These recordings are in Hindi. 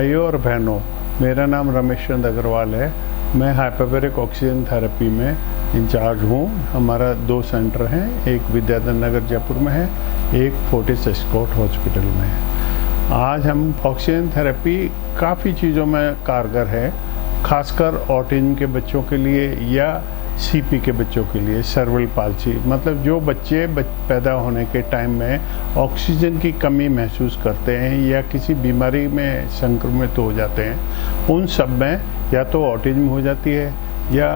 भाइयों और बहनों, मेरा नाम रमेश चंद अग्रवाल है। मैं हाइपरबैरिक ऑक्सीजन थेरेपी में इंचार्ज हूँ। हमारा 2 सेंटर हैं, एक विद्याधर नगर जयपुर में है, एक फोर्टिस एस्कॉर्ट हॉस्पिटल में है। आज हम ऑक्सीजन थेरेपी काफ़ी चीज़ों में कारगर है, खासकर ऑटिज्म के बच्चों के लिए या सीपी के बच्चों के लिए। सर्वल पाल्सी मतलब जो बच्चे पैदा होने के टाइम में ऑक्सीजन की कमी महसूस करते हैं या किसी बीमारी में संक्रमित हो जाते हैं, उन सब में या तो ऑटिज्म हो जाती है या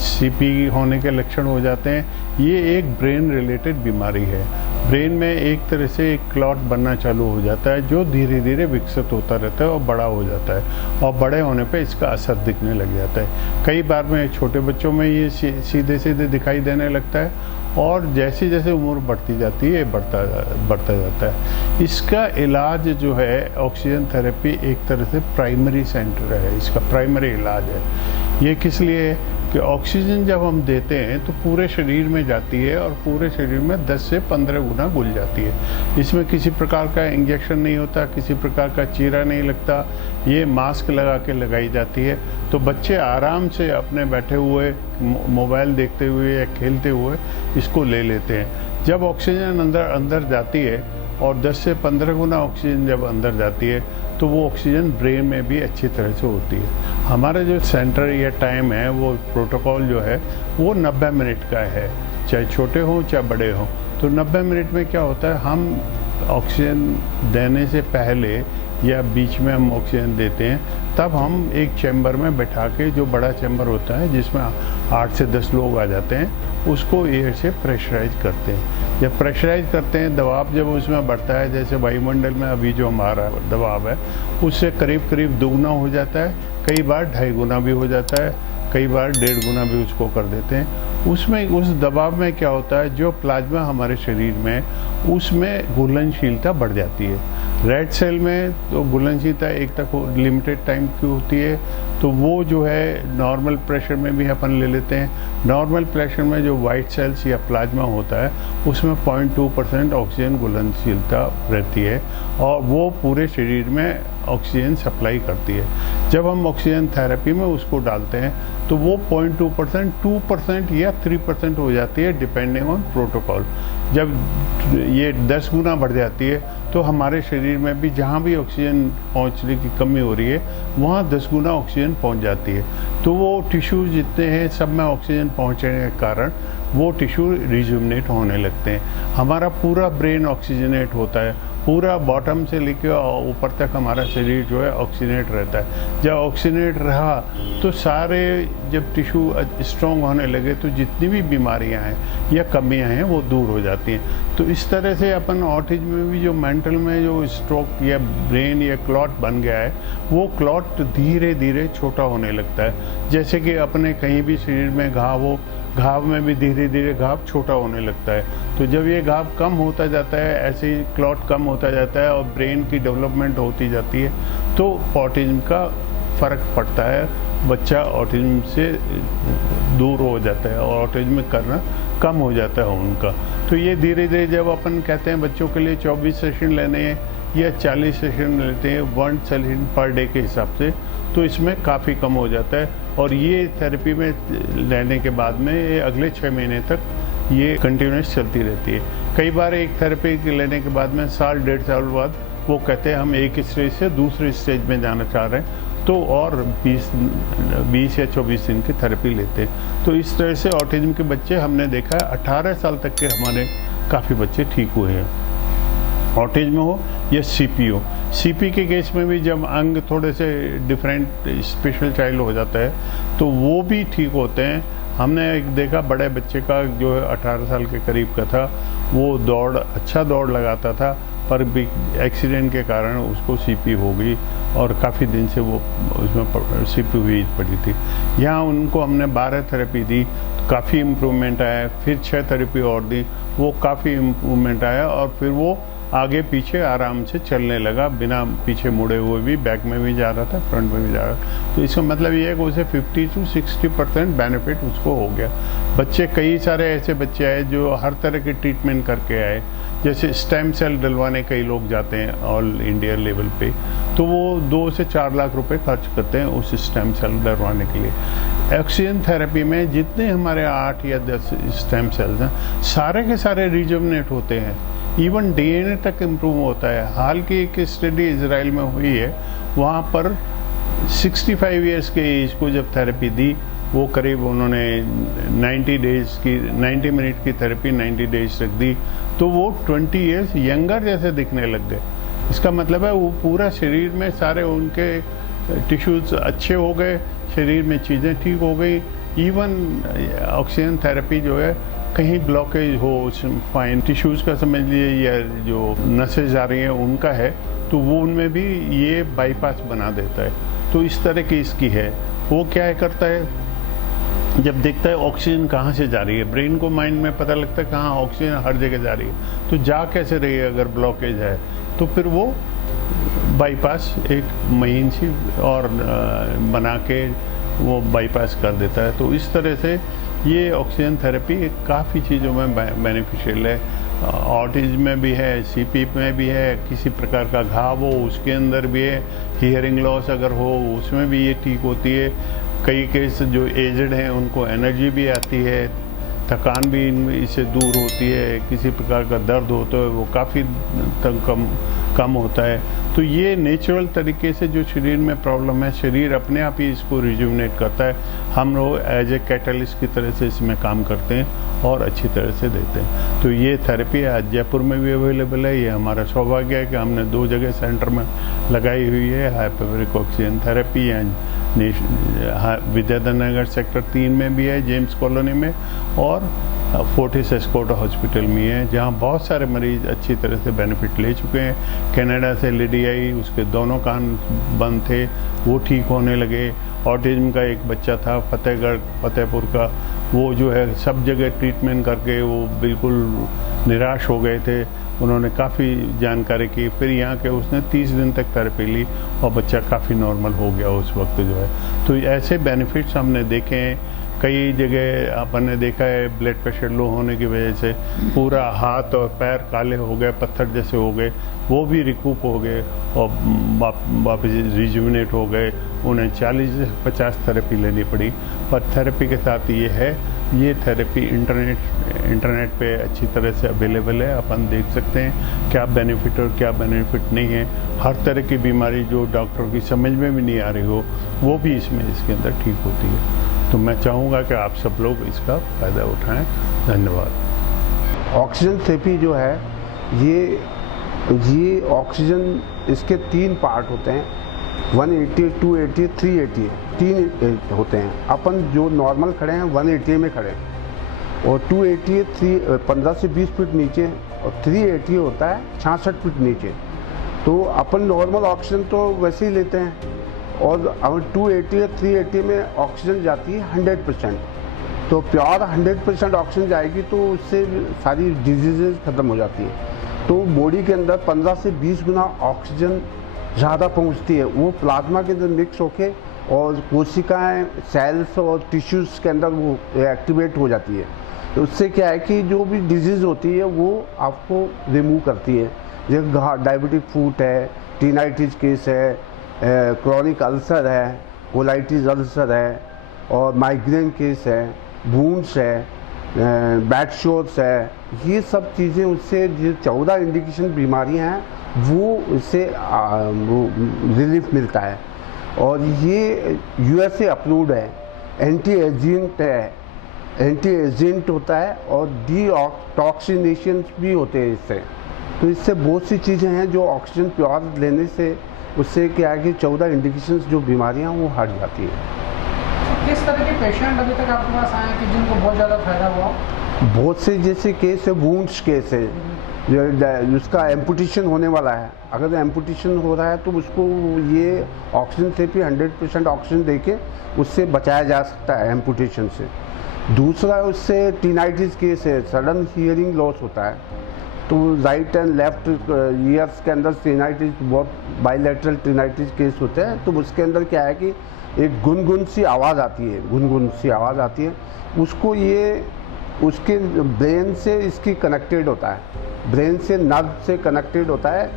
सीपी होने के लक्षण हो जाते हैं। ये एक ब्रेन रिलेटेड बीमारी है। ब्रेन में एक तरह से एक क्लॉट बनना चालू हो जाता है जो धीरे धीरे विकसित होता रहता है और बड़ा हो जाता है, और बड़े होने पे इसका असर दिखने लग जाता है। कई बार में छोटे बच्चों में ये सीधे सीधे दिखाई देने लगता है, और जैसे जैसे उम्र बढ़ती जाती है बढ़ता जाता है। इसका इलाज जो है ऑक्सीजन थेरेपी एक तरह से प्राइमरी सेंटर है, इसका प्राइमरी इलाज है। ये किस लिए कि ऑक्सीजन जब हम देते हैं तो पूरे शरीर में जाती है और पूरे शरीर में 10 से 15 गुना घुल जाती है। इसमें किसी प्रकार का इंजेक्शन नहीं होता, किसी प्रकार का चीरा नहीं लगता, ये मास्क लगा के लगाई जाती है। तो बच्चे आराम से अपने बैठे हुए, मोबाइल देखते हुए या खेलते हुए इसको ले लेते हैं। जब ऑक्सीजन अंदर जाती है और 10 से 15 गुना ऑक्सीजन जब अंदर जाती है तो वो ऑक्सीजन ब्रेन में भी अच्छी तरह से होती है। हमारा जो सेंटर या टाइम है, वो प्रोटोकॉल जो है वो 90 मिनट का है, चाहे छोटे हों चाहे बड़े हों। तो 90 मिनट में क्या होता है, हम ऑक्सीजन देने से पहले या बीच में हम ऑक्सीजन देते हैं, तब हम एक चैम्बर में बैठा के, जो बड़ा चैम्बर होता है जिसमें 8 से 10 लोग आ जाते हैं, उसको एयर से प्रेशराइज करते हैं। जब प्रेशराइज करते हैं, दबाव जब उसमें बढ़ता है, जैसे वायुमंडल में अभी जो हमारा दबाव है उससे करीब करीब दुगना हो जाता है, कई बार 2.5 गुना भी हो जाता है, कई बार 1.5 गुना भी उसको कर देते हैं। उसमें उस दबाव में क्या होता है, जो प्लाज्मा हमारे शरीर में, उसमें घुलनशीलता बढ़ जाती है। रेड सेल में तो घुलनशीलता एक तक लिमिटेड टाइम की होती है, तो वो जो है नॉर्मल प्रेशर में भी अपन ले लेते हैं। नॉर्मल प्रेशर में जो वाइट सेल्स या प्लाज्मा होता है उसमें 0.2% ऑक्सीजन घुलनशीलता रहती है, और वो पूरे शरीर में ऑक्सीजन सप्लाई करती है। जब हम ऑक्सीजन थेरेपी में उसको डालते हैं तो वो 0.2%, 2% या 3% हो जाती है, डिपेंडिंग ऑन प्रोटोकॉल। जब ये 10 गुना बढ़ जाती है तो हमारे शरीर में भी जहाँ भी ऑक्सीजन पहुँचने की कमी हो रही है वहाँ 10 गुना ऑक्सीजन पहुँच जाती है। तो वो टिश्यू जितने हैं सब में ऑक्सीजन पहुँचने के कारण वो टिश्यू रिजुमिनेट होने लगते हैं। हमारा पूरा ब्रेन ऑक्सीजनेट होता है, पूरा बॉटम से लेकर ऊपर तक हमारा शरीर जो है ऑक्सीजनेट रहता है। जब ऑक्सीजनेट रहा तो सारे जब टिश्यू स्ट्रॉन्ग होने लगे तो जितनी भी बीमारियां हैं या कमियां हैं वो दूर हो जाती हैं। तो इस तरह से अपन ऑटिज्म में भी जो मेंटल में जो स्ट्रोक या ब्रेन या क्लॉट बन गया है, वो क्लॉट धीरे धीरे छोटा होने लगता है। जैसे कि अपने कहीं भी शरीर में घाव हो, घाव में भी धीरे धीरे घाव छोटा होने लगता है। तो जब ये घाव कम होता जाता है, ऐसे ही क्लॉट कम होता जाता है और ब्रेन की डेवलपमेंट होती जाती है, तो ऑटिज्म का फ़र्क पड़ता है। बच्चा ऑटिज्म से दूर हो जाता है और ऑटिज्म करना कम हो जाता है उनका। तो ये धीरे धीरे जब अपन कहते हैं बच्चों के लिए 24 सेशन लेने हैं या 40 सेशन लेते हैं 1 सेशन पर डे के हिसाब से, तो इसमें काफ़ी कम हो जाता है। और ये थेरेपी में लेने के बाद में ये अगले 6 महीने तक ये कंटिन्यूस चलती रहती है। कई बार एक थेरेपी लेने के बाद में साल 1.5 साल बाद वो कहते हैं हम एक स्टेज से दूसरे स्टेज में जाना चाह रहे हैं, तो और 20 या 24 दिन की थेरेपी लेते हैं। तो इस तरह से ऑटिज्म के बच्चे हमने देखा है 18 साल तक के हमारे काफ़ी बच्चे ठीक हुए हैं। ऑटिज्म हो या सीपी हो, सीपी के केस में भी जब अंग थोड़े से डिफरेंट स्पेशल चाइल्ड हो जाता है तो वो भी ठीक होते हैं। हमने एक देखा बड़े बच्चे का जो 18 साल के करीब का था, वो अच्छा दौड़ लगाता था, पर भी एक्सीडेंट के कारण उसको सीपी हो गई और काफ़ी दिन से वो उसमें सीपी हुई पड़ी थी। यहाँ उनको हमने 12 थेरेपी दी तो काफ़ी इम्प्रूवमेंट आया, फिर 6 थेरेपी और दी, वो काफ़ी इम्प्रूवमेंट आया, और फिर वो आगे पीछे आराम से चलने लगा, बिना पीछे मुड़े हुए भी, बैक में भी जा रहा था, फ्रंट में भी जा रहा था। तो इसका मतलब ये है कि उसे 50 से 60% बेनिफिट उसको हो गया। बच्चे, कई सारे ऐसे बच्चे आए जो हर तरह के ट्रीटमेंट करके आए, जैसे स्टेम सेल डलवाने कई लोग जाते हैं ऑल इंडिया लेवल पे, तो वो 2 से 4 लाख रुपए खर्च करते हैं उस स्टेम सेल डलवाने के लिए। ऑक्सीजन थेरेपी में जितने हमारे 8 या 10 स्टेम सेल्स हैं, सारे के सारे रिजुवनेट होते हैं, इवन डीएनए तक इम्प्रूव होता है। हाल की एक स्टडी इजराइल में हुई है, वहाँ पर 65 ईयर्स के एज को जब थेरेपी दी, वो करीब उन्होंने 90 मिनट की थेरेपी 90 डेज तक दी, तो वो 20 ईयर्स यंगर जैसे दिखने लग गए। इसका मतलब है वो पूरा शरीर में सारे उनके टिश्यूज अच्छे हो गए, शरीर में चीज़ें ठीक हो गई। इवन ऑक्सीजन थेरेपी जो है, कहीं ब्लॉकेज हो फाइन टिश्यूज़ का समझ लीजिए, या जो नसें आ रही हैं उनका है, तो वो उनमें भी ये बाईपास बना देता है। तो इस तरह की इसकी है। वो क्या है करता है, जब देखता है ऑक्सीजन कहाँ से जा रही है, ब्रेन को माइंड में पता लगता है कहाँ ऑक्सीजन हर जगह जा रही है, तो जा कैसे रही है अगर ब्लॉकेज है, तो फिर वो बाईपास एक महीन सी और बना के वो बाईपास कर देता है। तो इस तरह से ये ऑक्सीजन थेरेपी काफ़ी चीज़ों में बेनिफिशियल है। ऑटिज्म में भी है, सीपी में भी है, किसी प्रकार का घाव हो उसके अंदर भी है, हियरिंग लॉस अगर हो उसमें भी ये ठीक होती है। कई केस जो एजड हैं उनको एनर्जी भी आती है, थकान भी इससे दूर होती है, किसी प्रकार का दर्द होता है वो काफ़ी कम होता है। तो ये नेचुरल तरीके से जो शरीर में प्रॉब्लम है, शरीर अपने आप ही इसको रिजुवनेट करता है। हम लोग एज ए कैटलिस्ट की तरह से इसमें काम करते हैं और अच्छी तरह से देते हैं। तो ये थेरेपी आज जयपुर में भी अवेलेबल है। ये हमारा सौभाग्य है कि हमने 2 जगह सेंटर में लगाई हुई है। Hyperbaric oxygen therapy Vidyadhar Nagar sector 3 में भी है, जेम्स कॉलोनी में, और फोर्टिस एस्कोटा हॉस्पिटल में है, जहाँ बहुत सारे मरीज अच्छी तरह से बेनिफिट ले चुके हैं। कनाडा से लेडी आई, उसके दोनों कान बंद थे, वो ठीक होने लगे। ऑटिज्म का एक बच्चा था फतेहपुर का, वो जो है सब जगह ट्रीटमेंट करके वो बिल्कुल निराश हो गए थे। उन्होंने काफ़ी जानकारी की, फिर यहाँ के उसने 30 दिन तक थेरेपी ली और बच्चा काफ़ी नॉर्मल हो गया उस वक्त जो है। तो ऐसे बेनिफिट्स हमने देखे हैं। कई जगह अपन ने देखा है ब्लड प्रेशर लो होने की वजह से पूरा हाथ और पैर काले हो गए, पत्थर जैसे हो गए, वो भी रिकूप हो गए और वापस रिजुवनेट हो गए। उन्हें 40 से 50 थेरेपी लेनी पड़ी, पर थेरेपी के साथ ये है, ये थेरेपी इंटरनेट पे अच्छी तरह से अवेलेबल है। अपन देख सकते हैं क्या बेनिफिट और क्या बेनिफिट नहीं है। हर तरह की बीमारी जो डॉक्टर की समझ में भी नहीं आ रही हो, वो भी इसके अंदर ठीक होती है। तो मैं चाहूँगा कि आप सब लोग इसका फ़ायदा उठाएं। धन्यवाद। ऑक्सीजन थेरेपी जो है, ये ऑक्सीजन, इसके 3 पार्ट होते हैं, 180, 280, 380, 3 होते हैं। अपन जो नॉर्मल खड़े हैं 180 में खड़े हैं, और 280 15 से 20 फीट नीचे, और 380 होता है 66 फीट नीचे। तो अपन नॉर्मल ऑक्सीजन तो वैसे ही लेते हैं, और अगर 280 या 380 में ऑक्सीजन जाती है 100%, तो प्योर 100% ऑक्सीजन जाएगी तो उससे सारी डिजीज़ेज ख़त्म हो जाती है। तो बॉडी के अंदर 15 से 20 गुना ऑक्सीजन ज़्यादा पहुंचती है, वो प्लाज्मा के अंदर मिक्स होके और कोशिकाएं, सेल्स और टिश्यूज़ के अंदर वो एक्टिवेट हो जाती है। तो उससे क्या है कि जो भी डिजीज़ होती है वो आपको रिमूव करती है। जैसे डायबिटिक फूट है, टीनाइटिस केस है, क्रॉनिक अल्सर है, कोलाइटिस अल्सर है, और माइग्रेन केस है, वुंड्स है, बैक शोर्स है, ये सब चीज़ें उससे जो 14 इंडिकेशन बीमारियां हैं वो इससे रिलीफ मिलता है। और ये USA अप्रूव्ड है, एंटी एजेंट होता है, और डिटॉक्सिनेशन भी होते हैं इससे। तो इससे बहुत सी चीज़ें हैं जो ऑक्सीजन प्योर लेने से, उससे क्या है कि 14 इंडिकेशंस जो बीमारियां वो हट जाती हैं। किस तरह के पेशेंट अभी तक आपके पास आए हैं कि जिनको बहुत ज़्यादा फायदा हुआ? बहुत से जैसे केस है, वुंड्स केस है, जिसका एम्पुटेशन होने वाला है। अगर एम्पुटेशन हो रहा है तो उसको ये ऑक्सीजन थेरेपी 100% ऑक्सीजन देके उससे बचाया जा सकता है एम्पुटेशन से। दूसरा उससे टीनाइटिस केस है, सडन हियरिंग लॉस होता है, तो राइट एंड लेफ्ट ईयर्स के अंदर टीनाइटिस, बहुत बाइलेटरल टीनाइटिस केस होते हैं। तो उसके अंदर क्या है कि एक गुनगुन सी आवाज़ आती है, उसको ये उसके ब्रेन से इसकी कनेक्टेड होता है। ब्रेन से नर्व से कनेक्टेड होता है,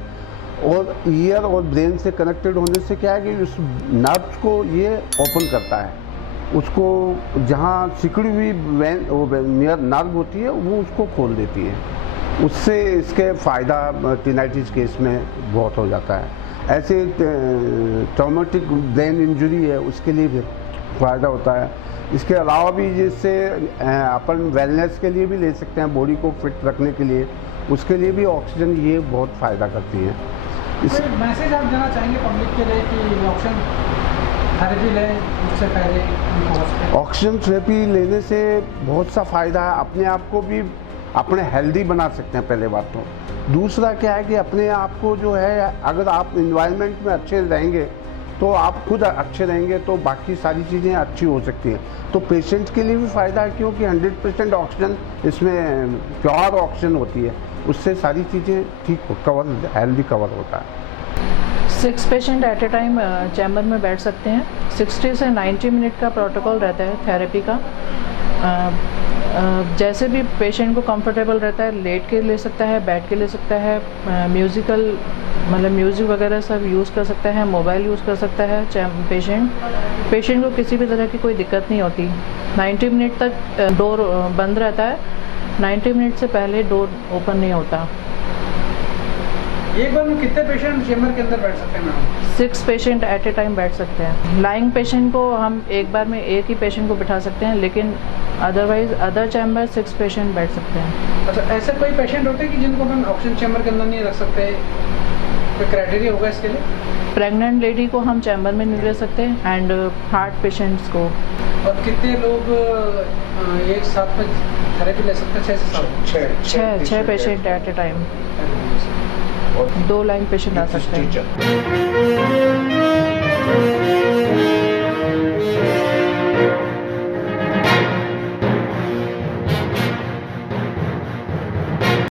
और ईयर और ब्रेन से कनेक्टेड होने से क्या है कि उस नर्व को ये ओपन करता है, उसको जहाँ सिकुड़ी हुई नर्व होती है वो उसको खोल देती है। उससे इसके फ़ायदा टिनाइटिस केस में बहुत हो जाता है। ऐसे ट्रॉमेटिक ब्रेन इंजरी है उसके लिए भी फ़ायदा होता है। इसके अलावा भी जिससे अपन वेलनेस के लिए भी ले सकते हैं, बॉडी को फिट रखने के लिए, उसके लिए भी ऑक्सीजन ये बहुत फ़ायदा करती है। कोई मैसेज आप देना चाहेंगे पब्लिक के लिए कि ऑक्सीजन थेरेपी लें उससे पहले? ऑक्सीजन थेरेपी लेने से बहुत सा फ़ायदा है। अपने आप को भी अपने हेल्दी बना सकते हैं पहले बात तो। दूसरा क्या है कि अपने आप को जो है, अगर आप इन्वायरमेंट में अच्छे रहेंगे तो आप खुद अच्छे रहेंगे तो बाकी सारी चीज़ें अच्छी हो सकती हैं। तो पेशेंट के लिए भी फ़ायदा है क्योंकि 100% ऑक्सीजन इसमें प्योर ऑक्सीजन होती है, उससे सारी चीज़ें ठीक कवर हेल्दी कवर होता है। 6 patient at a time chamber में बैठ सकते हैं। 60 से 90 मिनट का प्रोटोकॉल रहता है थेरेपी का। जैसे भी पेशेंट को कंफर्टेबल रहता है, लेट के ले सकता है, बैठ के ले सकता है, म्यूज़िकल मतलब म्यूज़िक वगैरह सब यूज़ कर सकता है, मोबाइल यूज़ कर सकता है पेशेंट को किसी भी तरह की कोई दिक्कत नहीं होती। 90 मिनट तक डोर बंद रहता है, 90 मिनट से पहले डोर ओपन नहीं होता। एक बार में कितने पेशेंट चेम्बर के अंदर बैठ सकते हैं madam? 6 patient at a time बैठ सकते हैं। लाइंग पेशेंट को हम एक बार में एक ही पेशेंट को बिठा सकते हैं, लेकिन अदरवाइज अदर चैम्बर 6 पेशेंट बैठ सकते हैं। अच्छा, ऐसे कोई पेशेंट होते हैं कि जिनको हम ऑक्सीजन चैम्बर के अंदर नहीं रख सकते? कोई क्राइटेरिया होगा इसके लिए? प्रेग्नेंट लेडी को हम चैम्बर में नहीं ले सकते एंड हार्ट पेशेंट्स को। और कितने लोग एक साथ में थेरेपी ले सकते हैं? 6 patient at a time, 2 line patient आ सकते हैं।